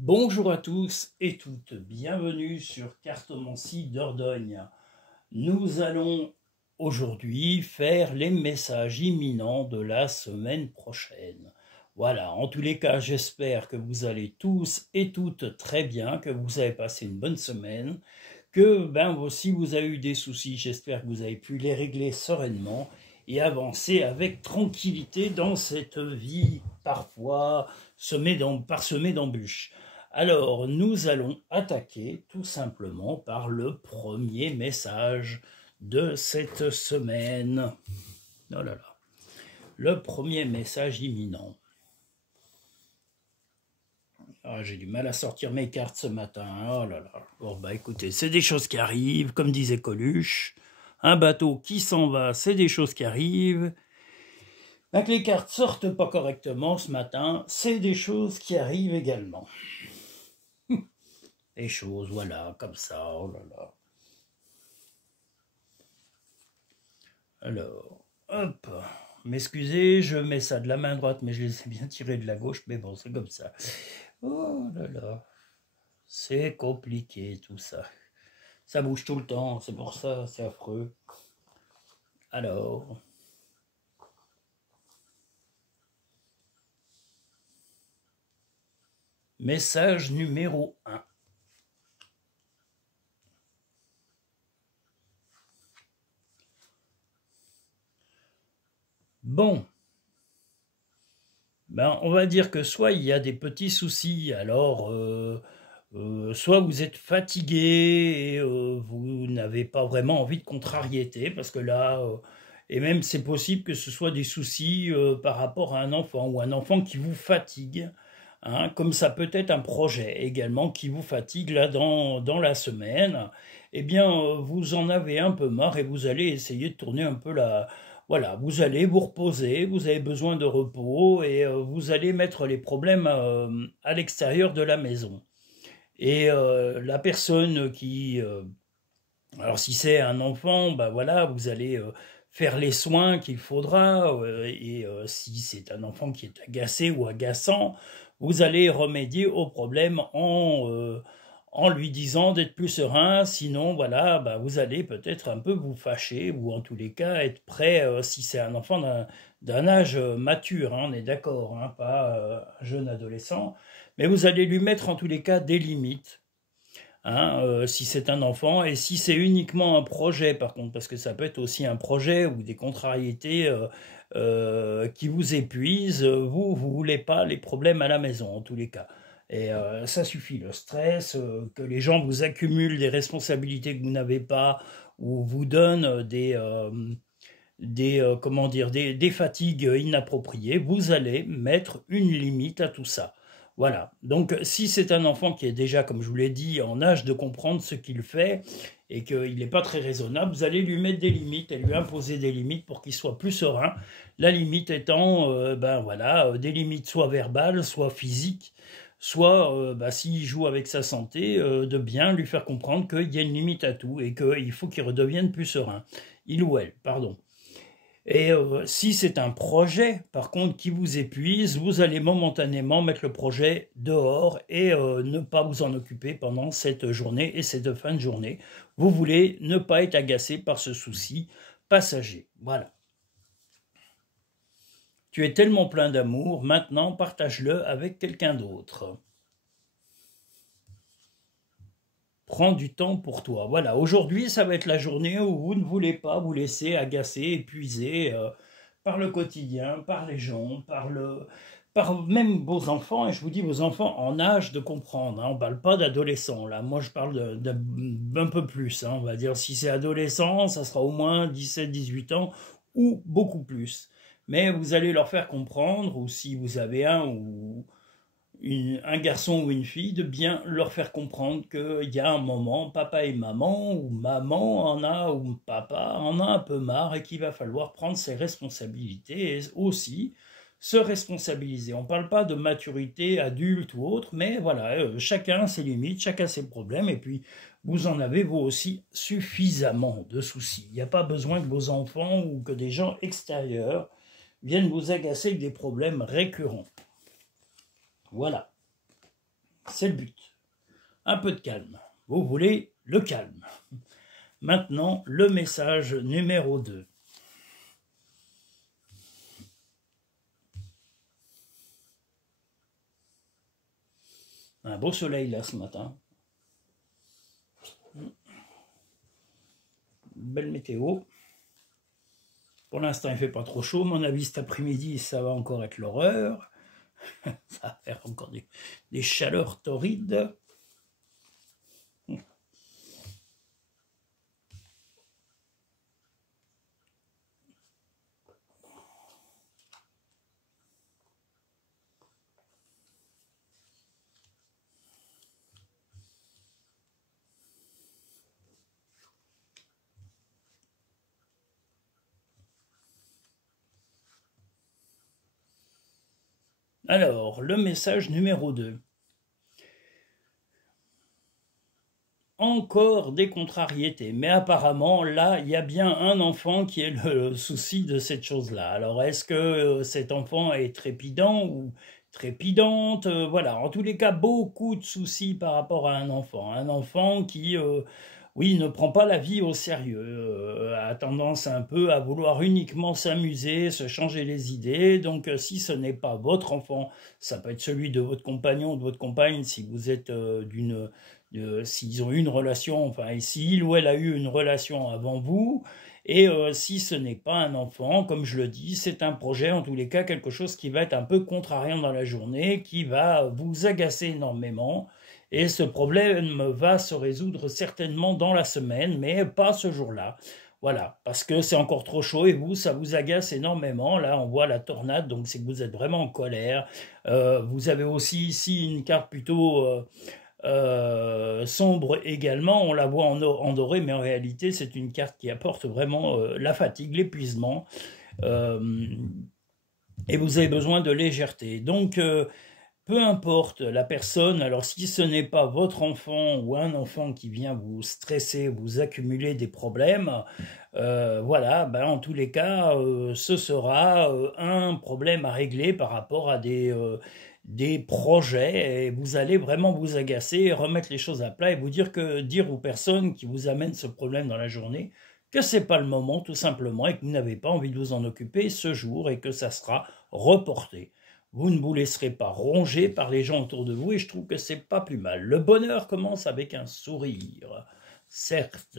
Bonjour à tous et toutes, bienvenue sur Cartomancie Dordogne. Nous allons aujourd'hui faire les messages imminents de la semaine prochaine. Voilà, en tous les cas, j'espère que vous allez tous et toutes très bien, que vous avez passé une bonne semaine, que si vous avez eu des soucis, j'espère que vous avez pu les régler sereinement et avancer avec tranquillité dans cette vie parfois parsemée d'embûches. Alors, nous allons attaquer tout simplement par le premier message de cette semaine. Oh là là. Le premier message imminent. Ah, j'ai du mal à sortir mes cartes ce matin. Oh là là. Bon, écoutez, c'est des choses qui arrivent, comme disait Coluche. Un bateau qui s'en va, c'est des choses qui arrivent. Que les cartes sortent pas correctement ce matin, c'est des choses qui arrivent également. Les choses, voilà, comme ça, oh là là. Alors, hop, m'excusez, je mets ça de la main droite, mais je les ai bien tirés de la gauche, mais bon, c'est comme ça. Oh là là, c'est compliqué tout ça. Ça bouge tout le temps, c'est pour ça, c'est affreux. Alors... Message numéro 1. Bon, on va dire que soit il y a des petits soucis, alors soit vous êtes fatigué et vous n'avez pas vraiment envie de contrariété, parce que là, et même c'est possible que ce soit des soucis par rapport à un enfant, ou un enfant qui vous fatigue, hein, comme ça peut être un projet également qui vous fatigue là dans la semaine, eh bien vous en avez un peu marre et vous allez essayer de tourner un peu la... Voilà, vous allez vous reposer, vous avez besoin de repos et vous allez mettre les problèmes à l'extérieur de la maison. Et la personne qui... alors si c'est un enfant, voilà, vous allez faire les soins qu'il faudra. Et si c'est un enfant qui est agacé ou agaçant, vous allez remédier au problème en lui disant d'être plus serein, sinon voilà, vous allez peut-être un peu vous fâcher, ou en tous les cas être prêt, si c'est un enfant d'un âge mature, hein, on est d'accord, hein, pas un jeune adolescent, mais vous allez lui mettre en tous les cas des limites, hein, si c'est un enfant, et si c'est uniquement un projet par contre, parce que ça peut être aussi un projet ou des contrariétés qui vous épuisent, vous voulez pas les problèmes à la maison en tous les cas. Et ça suffit, le stress, que les gens vous accumulent des responsabilités que vous n'avez pas, ou vous donnent des fatigues inappropriées, vous allez mettre une limite à tout ça. Voilà, donc si c'est un enfant qui est déjà, comme je vous l'ai dit, en âge de comprendre ce qu'il fait et qu'il n'est pas très raisonnable, vous allez lui mettre des limites et lui imposer des limites pour qu'il soit plus serein. La limite étant, des limites soit verbales, soit physiques, soit, s'il joue avec sa santé, de bien lui faire comprendre qu'il y a une limite à tout et qu'il faut qu'il redevienne plus serein. Il ou elle, pardon. Et si c'est un projet, par contre, qui vous épuise, vous allez momentanément mettre le projet dehors et ne pas vous en occuper pendant cette journée et cette fin de journée. Vous voulez ne pas être agacé par ce souci passager. Voilà. Tu es tellement plein d'amour, maintenant partage-le avec quelqu'un d'autre. Prends du temps pour toi. Voilà, aujourd'hui, ça va être la journée où vous ne voulez pas vous laisser agacer, épuiser par le quotidien, par les gens, par même vos enfants. Et je vous dis, vos enfants en âge de comprendre. Hein, on ne parle pas d'adolescents, là. Moi, je parle d'un peu plus. Hein, on va dire, si c'est adolescent, ça sera au moins 17-18 ans ou beaucoup plus. Mais vous allez leur faire comprendre, ou si vous avez un garçon ou une fille, de bien leur faire comprendre qu'il y a un moment, papa et maman, ou maman en a, ou papa en a un peu marre, et qu'il va falloir prendre ses responsabilités et aussi se responsabiliser. On ne parle pas de maturité adulte ou autre, mais voilà, chacun ses limites, chacun ses problèmes, et puis vous en avez vous aussi suffisamment de soucis. Il n'y a pas besoin que vos enfants ou que des gens extérieurs viennent vous agacer avec des problèmes récurrents. Voilà. c'est le but. Un peu de calme. Vous voulez le calme. Maintenant, le message numéro 2. Un beau soleil là ce matin. Belle météo. Pour l'instant, il ne fait pas trop chaud. À mon avis, cet après-midi, ça va encore être l'horreur. Ça va faire encore des chaleurs torrides. Alors, le message numéro 2. Encore des contrariétés, mais apparemment, là, il y a bien un enfant qui est le souci de cette chose-là. Alors, est-ce que cet enfant est trépidant ou trépidante? Voilà, en tous les cas, beaucoup de soucis par rapport à un enfant. Un enfant qui, oui, ne prend pas la vie au sérieux, a tendance un peu à vouloir uniquement s'amuser, se changer les idées. Donc, si ce n'est pas votre enfant, ça peut être celui de votre compagnon ou de votre compagne, si vous êtes s'ils ont eu une relation, enfin, et s'il ou elle a eu une relation avant vous, et si ce n'est pas un enfant, comme je le dis, c'est un projet, en tous les cas, quelque chose qui va être un peu contrariant dans la journée, qui va vous agacer énormément, et ce problème va se résoudre certainement dans la semaine, mais pas ce jour-là. Voilà, parce que c'est encore trop chaud et vous, ça vous agace énormément. Là, on voit la tornade, donc c'est que vous êtes vraiment en colère. Vous avez aussi ici une carte plutôt sombre également. On la voit en doré, mais en réalité, c'est une carte qui apporte vraiment la fatigue, l'épuisement. Et vous avez besoin de légèreté. Donc, peu importe la personne, alors si ce n'est pas votre enfant ou un enfant qui vient vous stresser, vous accumuler des problèmes, voilà, ben en tous les cas, ce sera un problème à régler par rapport à des projets, et vous allez vraiment vous agacer, remettre les choses à plat et vous dire aux personnes qui vous amènent ce problème dans la journée que c'est pas le moment tout simplement et que vous n'avez pas envie de vous en occuper ce jour et que ça sera reporté. Vous ne vous laisserez pas ronger par les gens autour de vous et je trouve que c'est pas plus mal. Le bonheur commence avec un sourire, certes.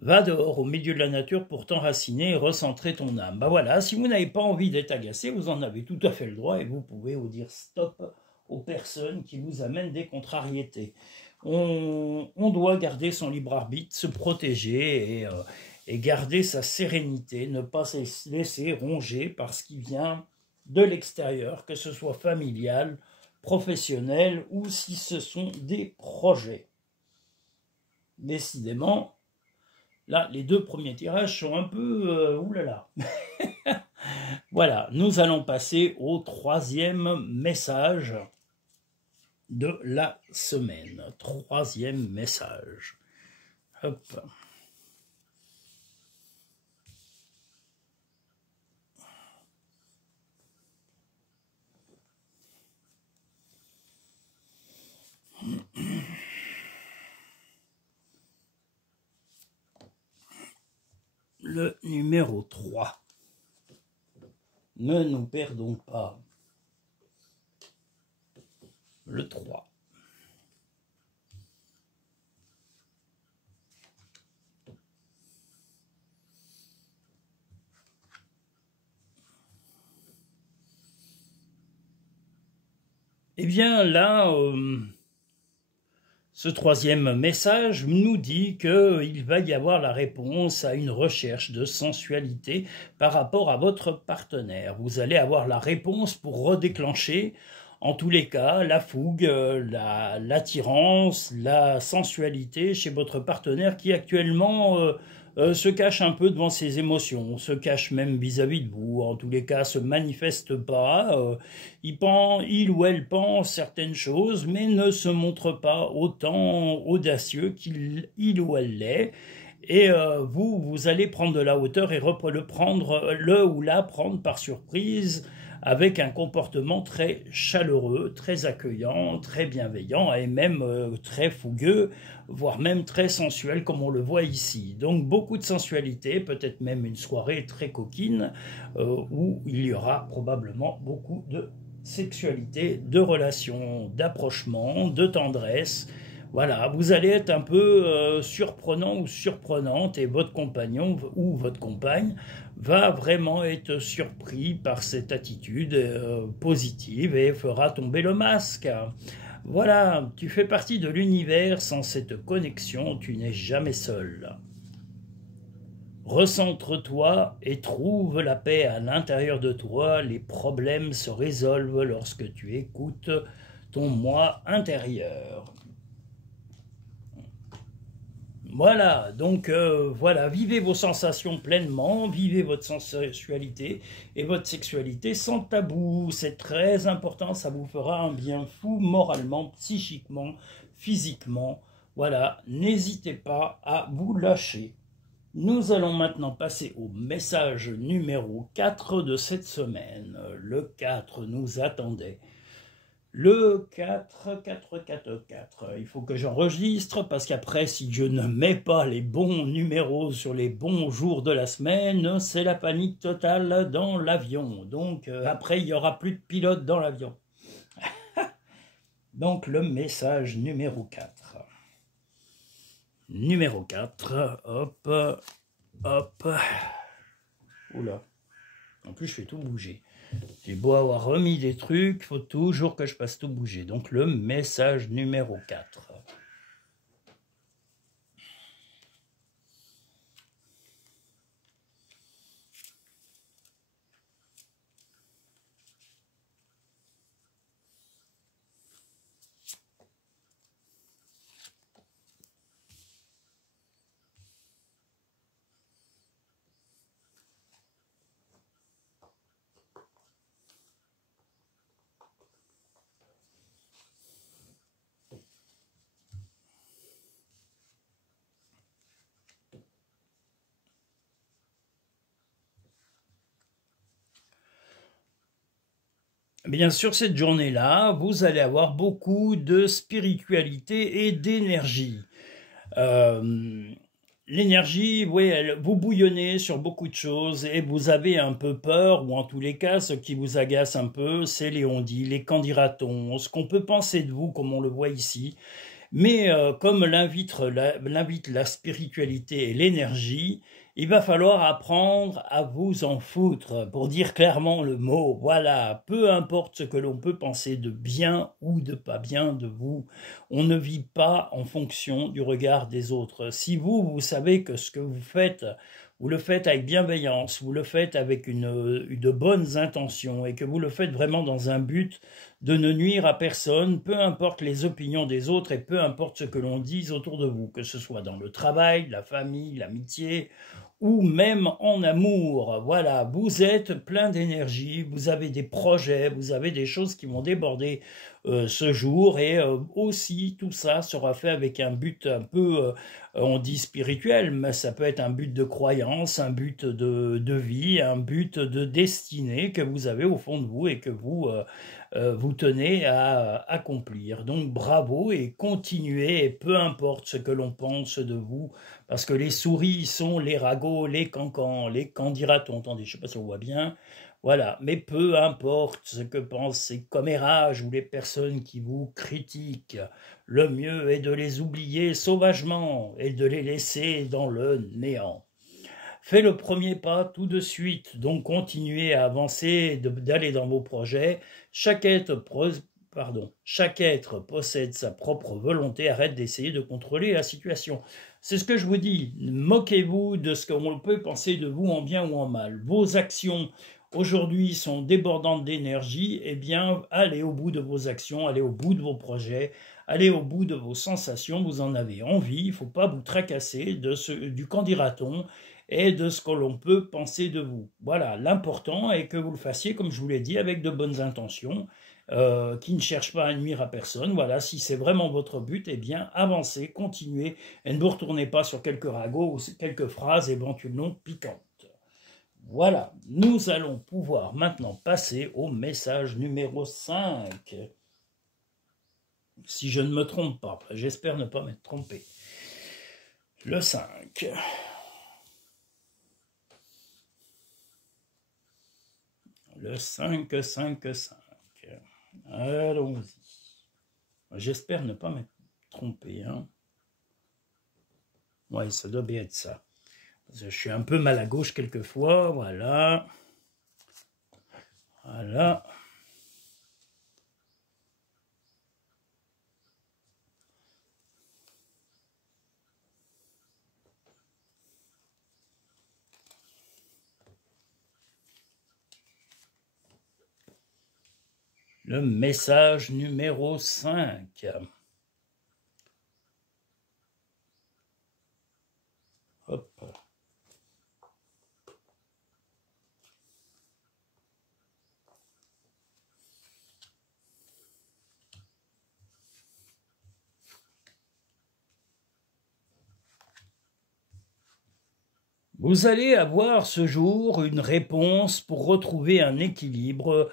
Va dehors au milieu de la nature pour t'enraciner et recentrer ton âme. Ben voilà, si vous n'avez pas envie d'être agacé, vous en avez tout à fait le droit et vous pouvez vous dire stop aux personnes qui vous amènent des contrariétés. On doit garder son libre arbitre, se protéger et garder sa sérénité, ne pas se laisser ronger par ce qui vient de l'extérieur, que ce soit familial, professionnel ou si ce sont des projets. Décidément, là, les deux premiers tirages sont un peu... oulala. Voilà, nous allons passer au troisième message de la semaine. Troisième message. Hop. Le numéro 3. Ne nous perdons pas. Le 3. Eh bien là, ce troisième message nous dit qu'il va y avoir la réponse à une recherche de sensualité par rapport à votre partenaire. Vous allez avoir la réponse pour redéclencher, en tous les cas, la fougue, l'attirance, la sensualité chez votre partenaire qui actuellement se cache un peu devant ses émotions, se cache même vis-à-vis de vous, en tous les cas se manifeste pas, il ou elle pense certaines choses, mais ne se montre pas autant audacieux qu'il ou elle l'est, et vous allez prendre de la hauteur et le ou la prendre par surprise, avec un comportement très chaleureux, très accueillant, très bienveillant et même très fougueux, voire même très sensuel comme on le voit ici. Donc beaucoup de sensualité, peut-être même une soirée très coquine où il y aura probablement beaucoup de sexualité, de relations, d'approchement, de tendresse. Voilà, vous allez être un peu surprenant ou surprenante et votre compagnon ou votre compagne va vraiment être surpris par cette attitude positive et fera tomber le masque. Voilà, tu fais partie de l'univers, sans cette connexion, tu n'es jamais seul. Recentre-toi et trouve la paix à l'intérieur de toi. Les problèmes se résolvent lorsque tu écoutes ton moi intérieur. Voilà, donc voilà, vivez vos sensations pleinement, vivez votre sensualité et votre sexualité sans tabou. C'est très important, ça vous fera un bien fou moralement, psychiquement, physiquement. Voilà, n'hésitez pas à vous lâcher. Nous allons maintenant passer au message numéro 4 de cette semaine. Le 4 nous attendait. Le 4, 4, 4, 4. Il faut que j'enregistre parce qu'après, si je ne mets pas les bons numéros sur les bons jours de la semaine, c'est la panique totale dans l'avion. Donc après, il n'y aura plus de pilote dans l'avion. Donc le message numéro 4. Numéro 4, hop, hop. Oula. En plus, je fais tout bouger. J'ai beau avoir remis des trucs, il faut toujours que je fasse tout bouger. Donc le message numéro 4. Bien sûr, cette journée-là, vous allez avoir beaucoup de spiritualité et d'énergie. L'énergie, oui, vous bouillonnez sur beaucoup de choses et vous avez un peu peur, ou en tous les cas, ce qui vous agace un peu, c'est les on-dit, les qu'en dira-t-on, ce qu'on peut penser de vous, comme on le voit ici. Mais comme l'invite la spiritualité et l'énergie, il va falloir apprendre à vous en foutre, pour dire clairement le mot. Voilà, peu importe ce que l'on peut penser de bien ou de pas bien de vous, on ne vit pas en fonction du regard des autres. Si vous savez que ce que vous le faites avec bienveillance, vous le faites avec de bonnes intentions et que vous le faites vraiment dans un but de ne nuire à personne, peu importe les opinions des autres et peu importe ce que l'on dise autour de vous, que ce soit dans le travail, la famille, l'amitié ou même en amour. Voilà, vous êtes plein d'énergie, vous avez des projets, vous avez des choses qui vont déborder ce jour et aussi tout ça sera fait avec un but un peu, on dit spirituel, mais ça peut être un but de croyance, un but de vie, un but de destinée que vous avez au fond de vous et que vous tenez à accomplir. Donc bravo et continuez, et peu importe ce que l'on pense de vous, parce que les souris sont les ragots, les cancans, les qu'en dira-t-on, attendez, je ne sais pas si on voit bien, voilà, mais peu importe ce que pensent ces commérages ou les personnes qui vous critiquent, le mieux est de les oublier sauvagement et de les laisser dans le néant. Faites le premier pas tout de suite, donc continuez à avancer, d'aller dans vos projets. Chaque être possède sa propre volonté, arrête d'essayer de contrôler la situation. C'est ce que je vous dis, moquez-vous de ce qu'on peut penser de vous en bien ou en mal. Vos actions aujourd'hui sont débordantes d'énergie, eh bien allez au bout de vos actions, allez au bout de vos projets, allez au bout de vos sensations, vous en avez envie, il ne faut pas vous tracasser du qu'en dira-t-on et de ce que l'on peut penser de vous. Voilà, l'important est que vous le fassiez, comme je vous l'ai dit, avec de bonnes intentions, qui ne cherchent pas à nuire à personne. Voilà, si c'est vraiment votre but, eh bien, avancez, continuez, et ne vous retournez pas sur quelques ragots ou quelques phrases éventuellement piquantes. Voilà, nous allons pouvoir maintenant passer au message numéro 5. Si je ne me trompe pas, j'espère ne pas m'être trompé. Le 5. Le 5, 5, 5. Allons-y. J'espère ne pas m'être trompé. Hein. Oui, ça doit bien être ça. Parce que je suis un peu mal à gauche quelquefois. Voilà. Voilà. Le message numéro 5. Hop. Vous allez avoir ce jour une réponse pour retrouver un équilibre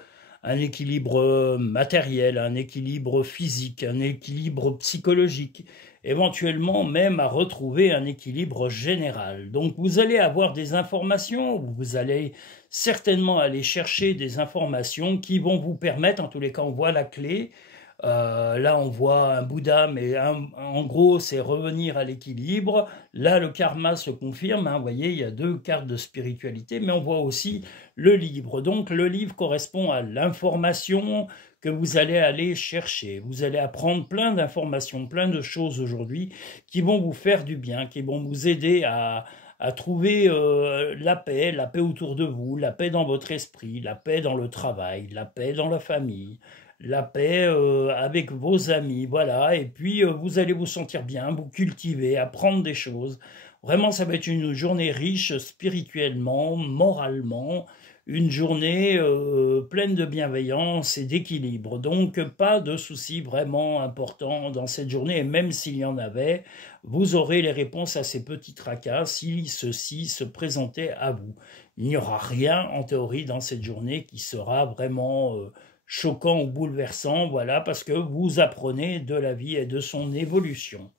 matériel, un équilibre physique, un équilibre psychologique, éventuellement même à retrouver un équilibre général. Donc vous allez avoir des informations, vous allez certainement aller chercher des informations qui vont vous permettre, en tous les cas on voit la clé, là, on voit un Bouddha, mais en gros, c'est revenir à l'équilibre. Là, le karma se confirme. Hein, vous voyez, il y a deux cartes de spiritualité, mais on voit aussi le livre. Donc, le livre correspond à l'information que vous allez aller chercher. Vous allez apprendre plein d'informations, plein de choses aujourd'hui qui vont vous faire du bien, qui vont vous aider à trouver la paix autour de vous, la paix dans votre esprit, la paix dans le travail, la paix dans la famille, la paix avec vos amis, voilà, et puis vous allez vous sentir bien, vous cultiver, apprendre des choses. Vraiment, ça va être une journée riche spirituellement, moralement, une journée pleine de bienveillance et d'équilibre. Donc, pas de soucis vraiment importants dans cette journée, et même s'il y en avait, vous aurez les réponses à ces petits tracas si ceci se présentait à vous. Il n'y aura rien, en théorie, dans cette journée qui sera vraiment choquant ou bouleversant, voilà, parce que vous apprenez de la vie et de son évolution.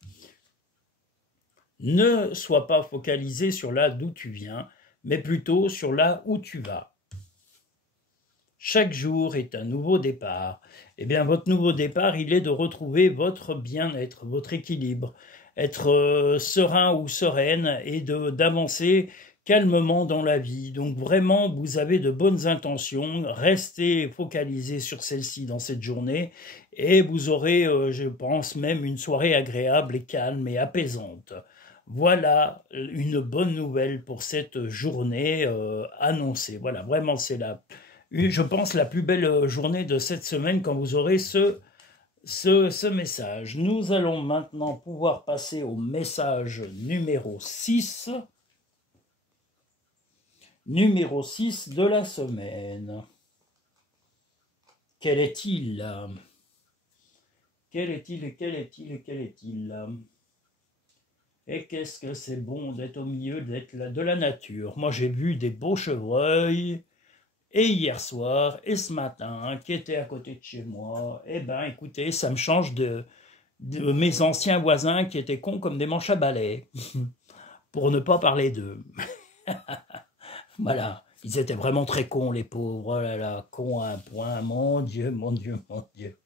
Ne sois pas focalisé sur là d'où tu viens, mais plutôt sur là où tu vas. Chaque jour est un nouveau départ. Eh bien, votre nouveau départ, il est de retrouver votre bien-être, votre équilibre, être serein ou sereine et d'avancer calmement dans la vie. Donc vraiment, vous avez de bonnes intentions, restez focalisé sur celle-ci dans cette journée et vous aurez, je pense, même une soirée agréable et calme et apaisante. Voilà une bonne nouvelle pour cette journée annoncée. Voilà, vraiment, c'est je pense, la plus belle journée de cette semaine quand vous aurez ce message. Nous allons maintenant pouvoir passer au message numéro 6. Numéro 6 de la semaine. Quel est-il? Quel est-il? Quel est-il? Quel est-il? Et qu'est-ce que c'est bon d'être au milieu de la nature. Moi, j'ai vu des beaux chevreuils, et hier soir, et ce matin, qui étaient à côté de chez moi. Eh ben, écoutez, ça me change de mes anciens voisins qui étaient cons comme des manches à balai, pour ne pas parler d'eux. Voilà, ils étaient vraiment très cons, les pauvres. Oh là là, cons à un point, mon Dieu, mon Dieu, mon Dieu.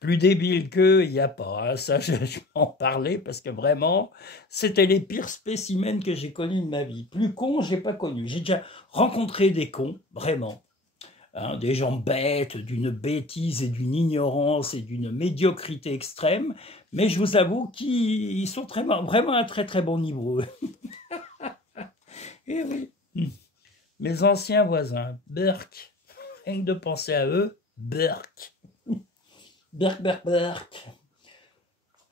Plus débile qu'eux, il n'y a pas. Hein. Ça, je vais en parler parce que vraiment, c'était les pires spécimens que j'ai connus de ma vie. Plus cons, j'ai pas connu. J'ai déjà rencontré des cons, vraiment. Hein, des gens bêtes, d'une bêtise et d'une ignorance et d'une médiocrité extrême. Mais je vous avoue qu'ils sont vraiment à un très très bon niveau. Et oui. Mes anciens voisins, Berk, rien que de penser à eux, Berk. Berk, Berk, Berk.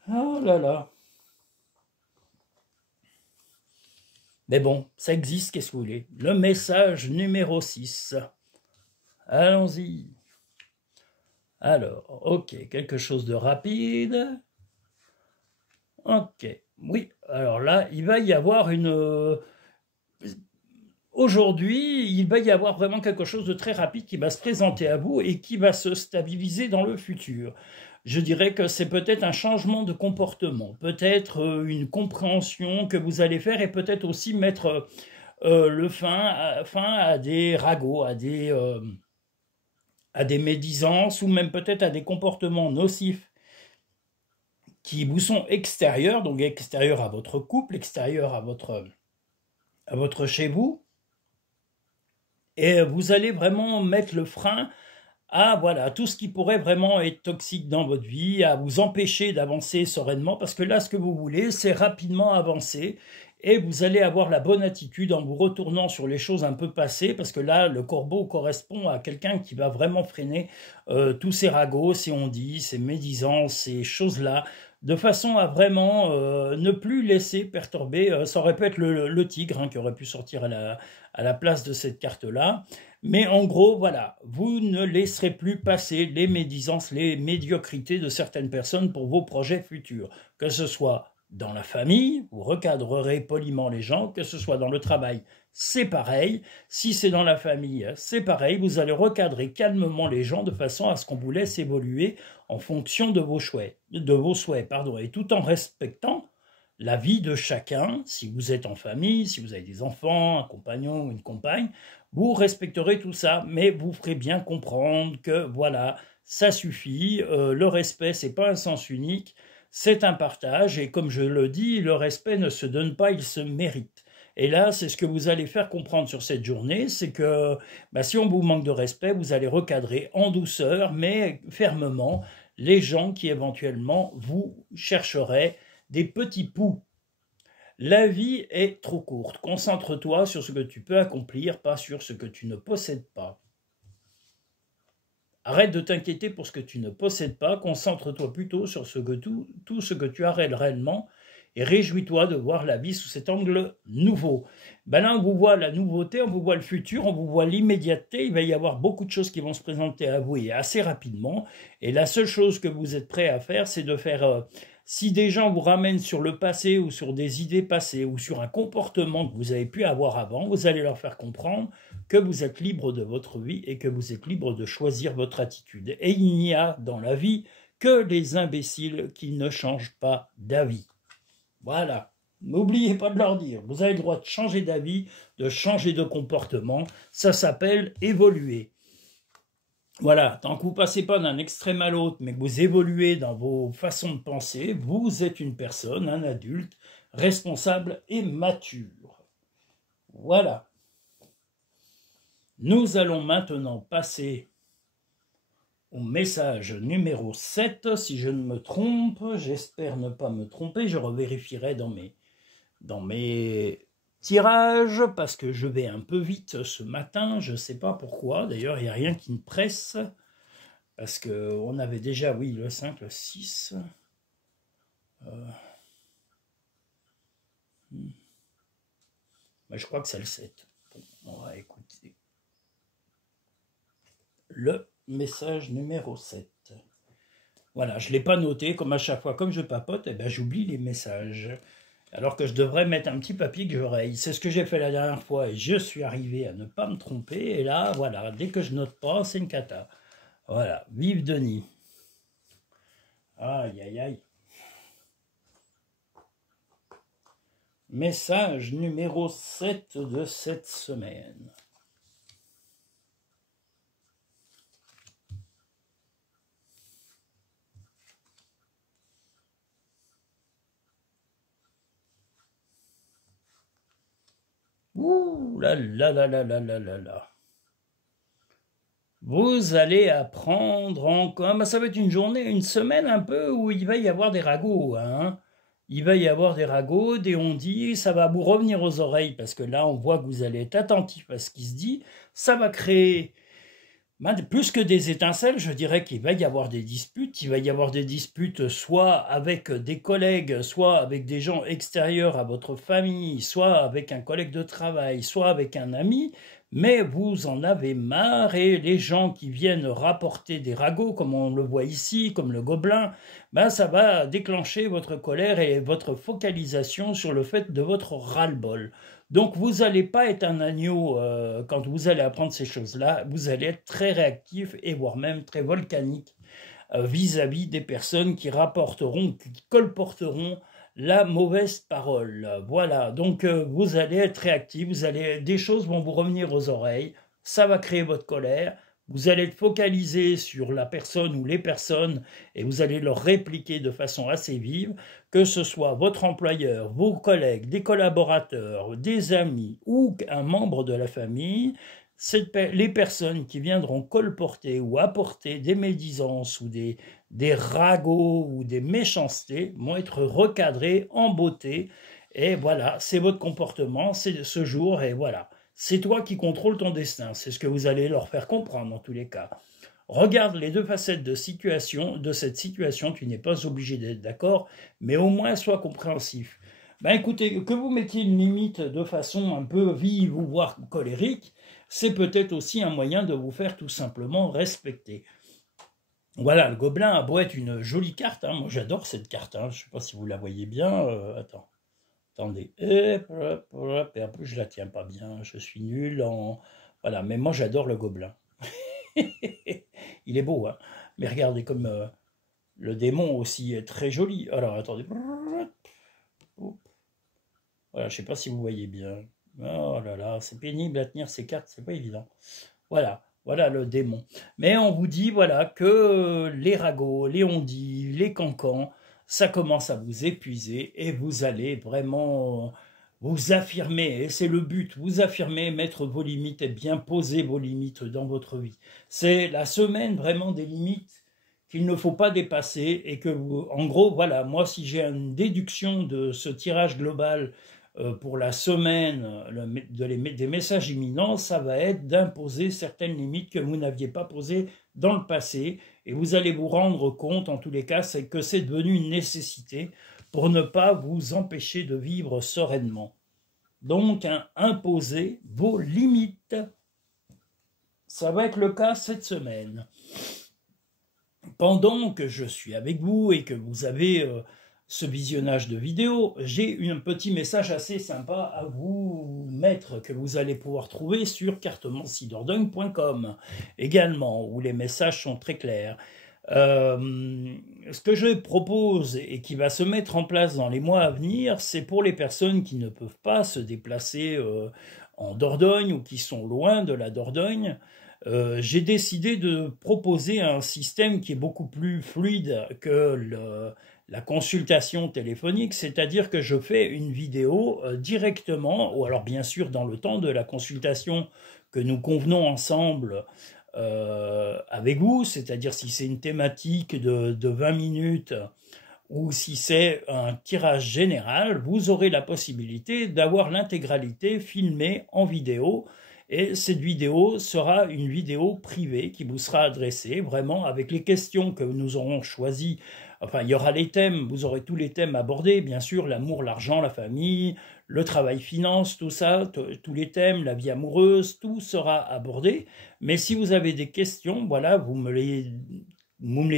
Oh là là. Mais bon, ça existe, qu'est-ce que vous voulez. Le message numéro 6. Allons-y. Alors, ok, quelque chose de rapide. Ok, oui, alors là, il va y avoir aujourd'hui, il va y avoir vraiment quelque chose de très rapide qui va se présenter à vous et qui va se stabiliser dans le futur. Je dirais que c'est peut-être un changement de comportement, peut-être une compréhension que vous allez faire et peut-être aussi mettre fin à des ragots, à des médisances ou même peut-être à des comportements nocifs qui vous sont extérieurs, donc extérieurs à votre couple, extérieurs à votre chez vous, et vous allez vraiment mettre le frein à voilà, tout ce qui pourrait vraiment être toxique dans votre vie, à vous empêcher d'avancer sereinement, parce que là, ce que vous voulez, c'est rapidement avancer, et vous allez avoir la bonne attitude en vous retournant sur les choses un peu passées, parce que là, le corbeau correspond à quelqu'un qui va vraiment freiner tous ces ragots, ces on-dit, ces médisances, ces choses-là, de façon à vraiment ne plus laisser perturber. Ça aurait pu être le tigre hein, qui aurait pu sortir à la place de cette carte-là. Mais en gros, voilà, vous ne laisserez plus passer les médisances, les médiocrités de certaines personnes pour vos projets futurs. Que ce soit dans la famille, vous recadrerez poliment les gens, que ce soit dans le travail, c'est pareil. Si c'est dans la famille, c'est pareil. Vous allez recadrer calmement les gens de façon à ce qu'on vous laisse évoluer en fonction de vos souhaits, et tout en respectant la vie de chacun. Si vous êtes en famille, si vous avez des enfants, un compagnon ou une compagne, vous respecterez tout ça, mais vous ferez bien comprendre que voilà, ça suffit. Le respect, c'est pas un sens unique, c'est un partage. Et comme je le dis, le respect ne se donne pas, il se mérite. Et là, c'est ce que vous allez faire comprendre sur cette journée, c'est que si on vous manque de respect, vous allez recadrer en douceur, mais fermement, les gens qui éventuellement vous chercheraient des petits poux. La vie est trop courte. Concentre-toi sur ce que tu peux accomplir, pas sur ce que tu ne possèdes pas. Arrête de t'inquiéter pour ce que tu ne possèdes pas. Concentre-toi plutôt sur tout ce que tu as réellement et réjouis-toi de voir la vie sous cet angle nouveau. Là, on vous voit la nouveauté, on vous voit le futur, on vous voit l'immédiateté. Il va y avoir beaucoup de choses qui vont se présenter à vous et assez rapidement. Et la seule chose que vous êtes prêt à faire, c'est de faire... si des gens vous ramènent sur le passé ou sur des idées passées ou sur un comportement que vous avez pu avoir avant, vous allez leur faire comprendre que vous êtes libre de votre vie et que vous êtes libre de choisir votre attitude. Et il n'y a dans la vie que les imbéciles qui ne changent pas d'avis. Voilà. N'oubliez pas de leur dire, vous avez le droit de changer d'avis, de changer de comportement. Ça s'appelle évoluer. Voilà, tant que vous ne passez pas d'un extrême à l'autre, mais que vous évoluez dans vos façons de penser, vous êtes une personne, un adulte, responsable et mature. Voilà. Nous allons maintenant passer au message numéro 7, si je ne me trompe. J'espère ne pas me tromper, je revérifierai dans mes tirages, parce que je vais un peu vite ce matin, je ne sais pas pourquoi. D'ailleurs, il n'y a rien qui me presse, parce qu'on avait déjà, oui, le 5, le 6... je crois que c'est le 7. Bon, on va écouter le message numéro 7. Voilà, je ne l'ai pas noté, comme à chaque fois, comme je papote, j'oublie les messages. Alors que je devrais mettre un petit papier que j'oreille. C'est ce que j'ai fait la dernière fois et je suis arrivé à ne pas me tromper. Et là, voilà, dès que je note pas, c'est une cata. Voilà, vive Denis. Aïe, aïe, aïe. Message numéro 7 de cette semaine. Ouh là là là là là là là là. Vous allez apprendre encore... ça va être une journée, une semaine un peu où il va y avoir des ragots. Hein. Il va y avoir des ragots, des on-dit, ça va vous revenir aux oreilles parce que là, on voit que vous allez être attentif à ce qui se dit. Ça va créer... plus que des étincelles, je dirais qu'il va y avoir des disputes. Il va y avoir des disputes soit avec des collègues, soit avec des gens extérieurs à votre famille, soit avec un collègue de travail, soit avec un ami. Mais vous en avez marre et les gens qui viennent rapporter des ragots, comme on le voit ici, comme le gobelin, ça va déclencher votre colère et votre focalisation sur le fait de votre ras-le-bol. Donc, vous n'allez pas être un agneau quand vous allez apprendre ces choses-là. Vous allez être très réactif et voire même très volcanique vis-à-vis des personnes qui rapporteront, qui colporteront la mauvaise parole. Voilà, donc vous allez être réactif, des choses vont vous revenir aux oreilles, ça va créer votre colère, vous allez être focalisé sur la personne ou les personnes et vous allez leur répliquer de façon assez vive, que ce soit votre employeur, vos collègues, des collaborateurs, des amis ou un membre de la famille. Les personnes qui viendront colporter ou apporter des médisances ou des ragots ou des méchancetés vont être recadrées en beauté. Et voilà, c'est votre comportement, c'est ce jour, et voilà. C'est toi qui contrôles ton destin. C'est ce que vous allez leur faire comprendre dans tous les cas. Regarde les deux facettes de cette situation. Tu n'es pas obligé d'être d'accord, mais au moins sois compréhensif. Ben écoutez, que vous mettiez une limite de façon un peu vive ou voire colérique, c'est peut-être aussi un moyen de vous faire tout simplement respecter. Voilà, le gobelin a beau être une jolie carte, hein, moi j'adore cette carte, hein, je ne sais pas si vous la voyez bien, attendez, et un peu je la tiens pas bien, je suis nul en... Voilà, mais moi j'adore le gobelin. Il est beau, hein, mais regardez comme le démon aussi est très joli. Alors attendez, voilà, je ne sais pas si vous voyez bien. Oh là là, c'est pénible à tenir ces cartes, c'est pas évident. Voilà, voilà le démon. Mais on vous dit voilà que les ragots, les ondits, les cancans, ça commence à vous épuiser et vous allez vraiment vous affirmer, et c'est le but, vous affirmer, mettre vos limites et bien poser vos limites dans votre vie. C'est la semaine vraiment des limites qu'il ne faut pas dépasser et que vous, en gros, voilà, moi si j'ai une déduction de ce tirage global pour la semaine des messages imminents, ça va être d'imposer certaines limites que vous n'aviez pas posées dans le passé. Et vous allez vous rendre compte, en tous les cas, c'est que c'est devenu une nécessité pour ne pas vous empêcher de vivre sereinement. Donc, imposez vos limites. Ça va être le cas cette semaine. Pendant que je suis avec vous et que vous avez ce visionnage de vidéo, j'ai un petit message assez sympa à vous mettre que vous allez pouvoir trouver sur cartomancidordogne.com également, où les messages sont très clairs. Ce que je propose et qui va se mettre en place dans les mois à venir, c'est pour les personnes qui ne peuvent pas se déplacer en Dordogne ou qui sont loin de la Dordogne. J'ai décidé de proposer un système qui est beaucoup plus fluide que la consultation téléphonique, c'est-à-dire que je fais une vidéo directement, ou alors bien sûr dans le temps de la consultation que nous convenons ensemble avec vous, c'est-à-dire si c'est une thématique de 20 minutes ou si c'est un tirage général, vous aurez la possibilité d'avoir l'intégralité filmée en vidéo. Et cette vidéo sera une vidéo privée qui vous sera adressée vraiment avec les questions que nous aurons choisies. Enfin, il y aura les thèmes, vous aurez tous les thèmes abordés, bien sûr, l'amour, l'argent, la famille, le travail, finance, tout ça, tous les thèmes, la vie amoureuse, tout sera abordé. Mais si vous avez des questions, voilà, vous me les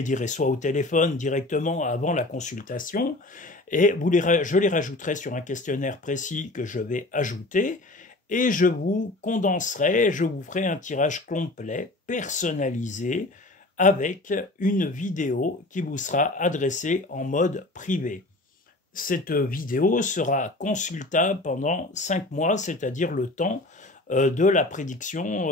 direz soit au téléphone directement avant la consultation, et je les rajouterai sur un questionnaire précis que je vais ajouter, et je vous condenserai, je vous ferai un tirage complet, personnalisé, avec une vidéo qui vous sera adressée en mode privé. Cette vidéo sera consultable pendant 5 mois, c'est-à-dire le temps de la prédiction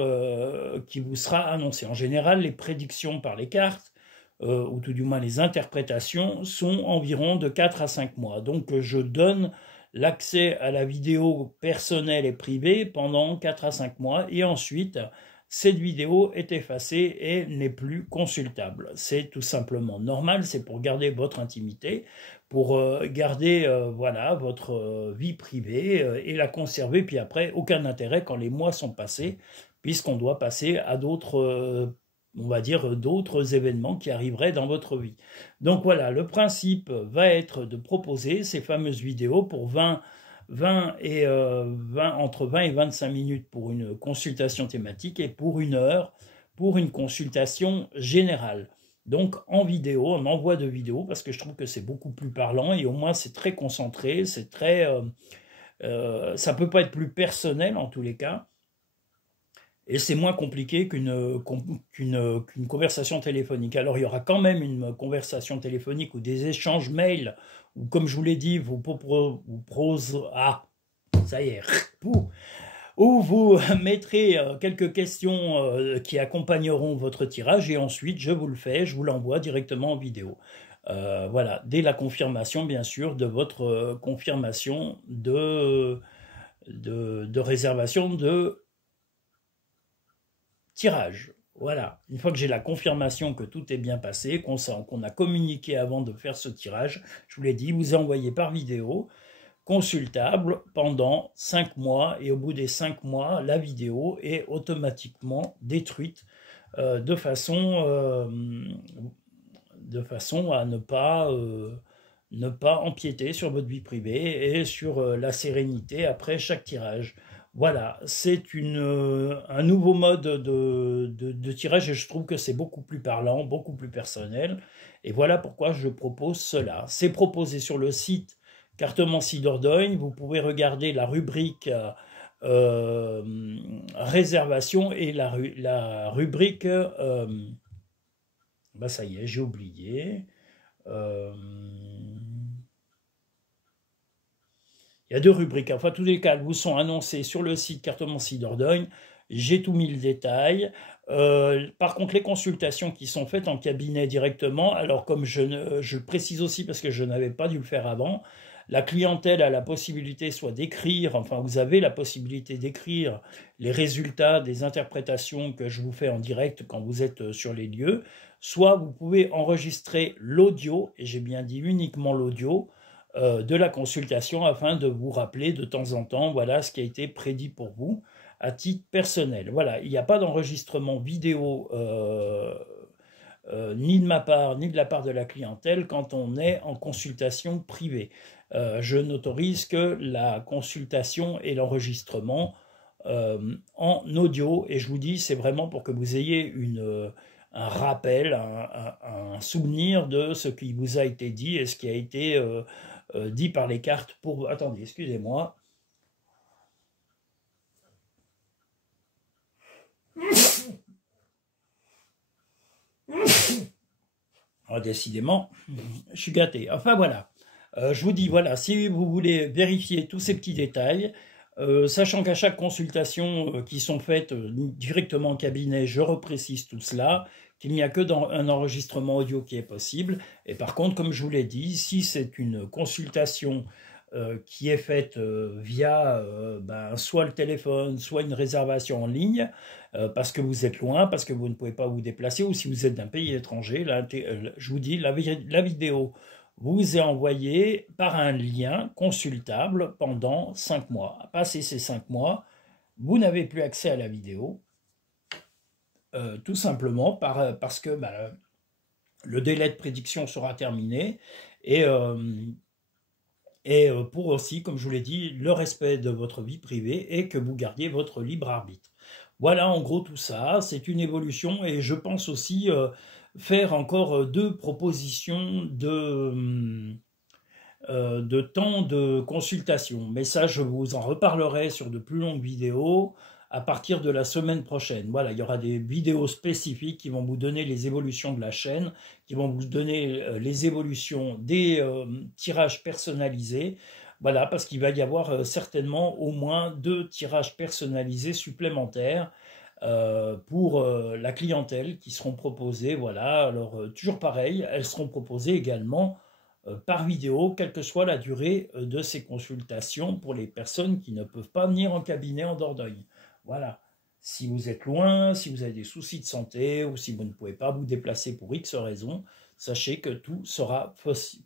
qui vous sera annoncée. En général, les prédictions par les cartes, ou tout du moins les interprétations, sont environ de 4 à 5 mois. Donc je donne l'accès à la vidéo personnelle et privée pendant 4 à 5 mois, et ensuite cette vidéo est effacée et n'est plus consultable. C'est tout simplement normal, c'est pour garder votre intimité, pour garder voilà, votre vie privée et la conserver, puis après, aucun intérêt quand les mois sont passés, puisqu'on doit passer à d'autres on va dire, d'autres événements qui arriveraient dans votre vie. Donc voilà, le principe va être de proposer ces fameuses vidéos pour entre 20 et 25 minutes pour une consultation thématique et pour 1 heure pour une consultation générale. Donc en vidéo, en envoi de vidéo, parce que je trouve que c'est beaucoup plus parlant et au moins c'est très concentré, c'est très... Ça ne peut pas être plus personnel en tous les cas. Et c'est moins compliqué qu'une conversation téléphonique. Alors il y aura quand même une conversation téléphonique ou des échanges mails, ou comme je vous l'ai dit, ça y est, où vous mettrez quelques questions qui accompagneront votre tirage, et ensuite je vous le fais, je vous l'envoie directement en vidéo. Voilà, dès la confirmation bien sûr de votre confirmation de réservation de tirage. Voilà, une fois que j'ai la confirmation que tout est bien passé, qu'on a communiqué avant de faire ce tirage, je vous l'ai dit, vous envoyez par vidéo, consultable pendant 5 mois, et au bout des 5 mois, la vidéo est automatiquement détruite de façon à ne pas empiéter sur votre vie privée et sur la sérénité après chaque tirage. Voilà, c'est un nouveau mode de tirage, et je trouve que c'est beaucoup plus parlant, beaucoup plus personnel. Et voilà pourquoi je propose cela. C'est proposé sur le site Cartomancie Dordogne. Vous pouvez regarder la rubrique réservation et la rubrique... bah ça y est, j'ai oublié. Il y a 2 rubriques. Enfin, tous les cas, elles vous sont annoncées sur le site Cartomancie Dordogne. J'ai tout mis le détail. Par contre, les consultations qui sont faites en cabinet directement, alors comme je le précise aussi parce que je n'avais pas dû le faire avant, la clientèle a la possibilité soit d'écrire, enfin vous avez la possibilité d'écrire les résultats des interprétations que je vous fais en direct quand vous êtes sur les lieux, soit vous pouvez enregistrer l'audio, et j'ai bien dit uniquement l'audio, de la consultation afin de vous rappeler de temps en temps, voilà ce qui a été prédit pour vous à titre personnel. Voilà, il n'y a pas d'enregistrement vidéo ni de ma part, ni de la part de la clientèle quand on est en consultation privée. Je n'autorise que la consultation et l'enregistrement en audio, et je vous dis, c'est vraiment pour que vous ayez un rappel, un souvenir de ce qui vous a été dit et ce qui a été dit par les cartes pour vous. Attendez, excusez-moi. Oh, décidément, je suis gâté. Enfin voilà, je vous dis, voilà, si vous voulez vérifier tous ces petits détails, sachant qu'à chaque consultation qui sont faites directement en cabinet, je reprécise tout cela, qu'il n'y a que dans un enregistrement audio qui est possible. Et par contre, comme je vous l'ai dit, si c'est une consultation qui est faite via soit le téléphone, soit une réservation en ligne, parce que vous êtes loin, parce que vous ne pouvez pas vous déplacer, ou si vous êtes d'un pays étranger, là, je vous dis, la vidéo vous est envoyée par un lien consultable pendant 5 mois. Passé ces 5 mois, vous n'avez plus accès à la vidéo, tout simplement parce que le délai de prédiction sera terminé, et pour aussi, comme je vous l'ai dit, le respect de votre vie privée et que vous gardiez votre libre arbitre. Voilà en gros tout ça, c'est une évolution, et je pense aussi faire encore 2 propositions de temps de consultation. Mais ça, je vous en reparlerai sur de plus longues vidéos à partir de la semaine prochaine. Voilà, il y aura des vidéos spécifiques qui vont vous donner les évolutions de la chaîne, qui vont vous donner les évolutions des tirages personnalisés. Voilà, parce qu'il va y avoir certainement au moins 2 tirages personnalisés supplémentaires pour la clientèle qui seront proposés. Voilà, alors toujours pareil, elles seront proposées également par vidéo, quelle que soit la durée de ces consultations pour les personnes qui ne peuvent pas venir en cabinet en Dordogne. Voilà. Si vous êtes loin, si vous avez des soucis de santé ou si vous ne pouvez pas vous déplacer pour X raisons, sachez que tout sera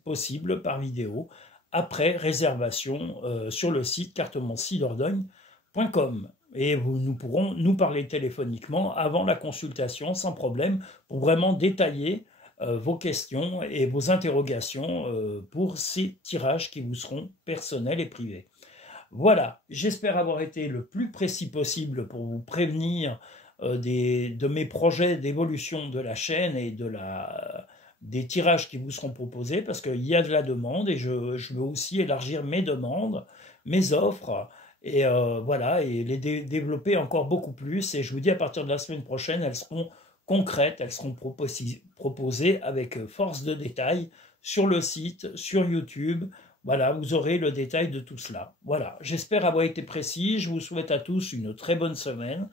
possible par vidéo après réservation sur le site cartomanciedordogne.com. Et nous pourrons nous parler téléphoniquement avant la consultation sans problème pour vraiment détailler vos questions et vos interrogations pour ces tirages qui vous seront personnels et privés. Voilà, j'espère avoir été le plus précis possible pour vous prévenir de mes projets d'évolution de la chaîne et de des tirages qui vous seront proposés parce qu'il y a de la demande et je veux aussi élargir mes demandes, mes offres et voilà, et les développer encore beaucoup plus. Et je vous dis, à partir de la semaine prochaine, elles seront concrètes, elles seront proposées avec force de détail sur le site, sur YouTube. Voilà, vous aurez le détail de tout cela. Voilà, j'espère avoir été précis. Je vous souhaite à tous une très bonne semaine.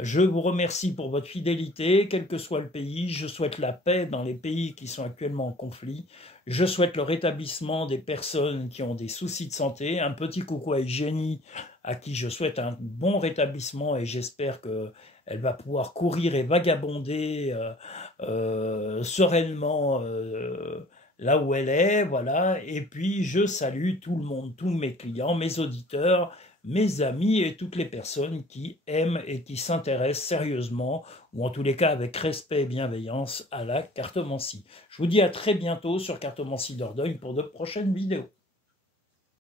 Je vous remercie pour votre fidélité, quel que soit le pays. Je souhaite la paix dans les pays qui sont actuellement en conflit. Je souhaite le rétablissement des personnes qui ont des soucis de santé. Un petit coucou à Jenny, à qui je souhaite un bon rétablissement et j'espère qu'elle va pouvoir courir et vagabonder sereinement là où elle est. Voilà. Et puis, je salue tout le monde, tous mes clients, mes auditeurs, mes amis et toutes les personnes qui aiment et qui s'intéressent sérieusement, ou en tous les cas avec respect et bienveillance, à la cartomancie. Je vous dis à très bientôt sur Cartomancie Dordogne pour de prochaines vidéos.